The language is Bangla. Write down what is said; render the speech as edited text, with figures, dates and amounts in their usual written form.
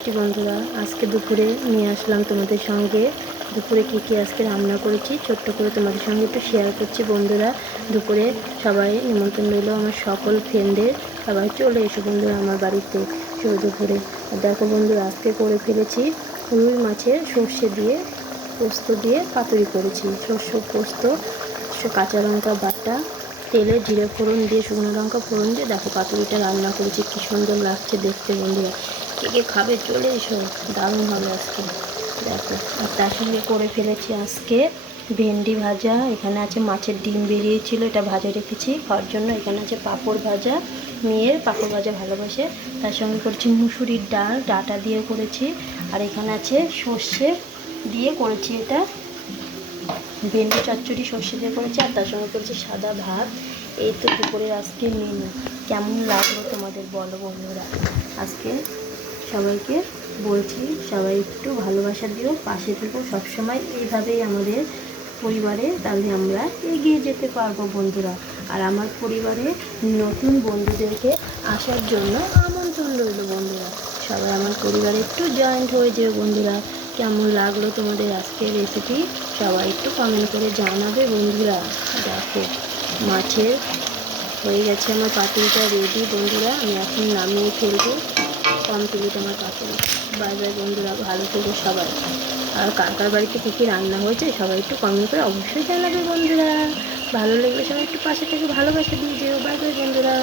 বন্ধুরা, আজকে দুপুরে নিয়ে আসলাম তোমাদের সঙ্গে দুপুরে কী আজকে রান্না করেছি ছোট্ট করে তোমাদের সঙ্গে একটু শেয়ার করছি। বন্ধুরা, দুপুরে সবাই নিমন্ত্রণ রইল আমার সকল ফ্রেন্ডদের। সবাই চলে এসো বন্ধুরা আমার বাড়িতে শুভ দুপুরে। আর দেখো বন্ধুরা, আজকে করে ফেলেছি রুই মাছের সর্ষে দিয়ে পোস্ত দিয়ে পাতুরি করেছি। সর্ষে পোস্ত, কাঁচা লঙ্কা বাটা, তেলে জিরে ফোড়ন দিয়ে শুকনো লঙ্কা ফোড়ন দিয়ে দেখো পাতুরিটা রান্না করেছি। কী সুন্দর লাগছে দেখতে বন্ধুরা। কে খাবে চলে এসো, দারুণ হবে আজকে। দেখো, আর তার সঙ্গে করে ফেলেছি আজকে ভেন্ডি ভাজা। এখানে আছে মাছের ডিম বেরিয়েছিল, এটা ভাজা রেখেছি খাওয়ার জন্য। এখানে আছে পাঁপড় ভাজা, মেয়ের পাঁপড় ভাজা ভালোবাসে। তার সঙ্গে করেছি মুসুরির ডাল, ডাটা দিয়ে করেছি। আর এখানে আছে সর্ষে দিয়ে করেছি, এটা ভেন্ডি চচ্চড়ি সর্ষে দিয়ে করেছি। আর তার সঙ্গে করেছি সাদা ভাত। এই তো দুপুরের আজকে মেনু। কেমন লাগলো তোমাদের বলো বন্ধুরা। আজকে সবাইকে বলছি, সবাই একটু ভালোবাসা দিও, পাশে থেকো সবসময়। এইভাবেই আমাদের পরিবারে তাহলে আমরা এগিয়ে যেতে পারবো বন্ধুরা। আর আমার পরিবারে নতুন বন্ধুদেরকে আসার জন্য আমন্ত্রণ রইল বন্ধুরা। সবাই আমার পরিবারে একটু জয়েন্ট হয়ে যেও বন্ধুরা। কেমন লাগলো তোমাদের আজকের রেসিপি সবাই একটু কমেন্ট করে জানাবে বন্ধুরা। দেখো, মাছের হয়ে গেছে আমার পাতুরিটা রেডি বন্ধুরা। আমি এখন নামিয়ে ফেলবো। কমপ্লিট আমার পাতুরি। বাই বাই বন্ধুরা, ভালো থেকো সবাই। আর কার কার বাড়িতে কী রান্না হয়েছে সবাই একটু কমেন্ট করে অবশ্যই জানাবে বন্ধুরা। ভালো লাগলে সবাই একটু পাশে থেকে ভালোবাসা দিয়ে যেও। বাই বাই বন্ধুরা।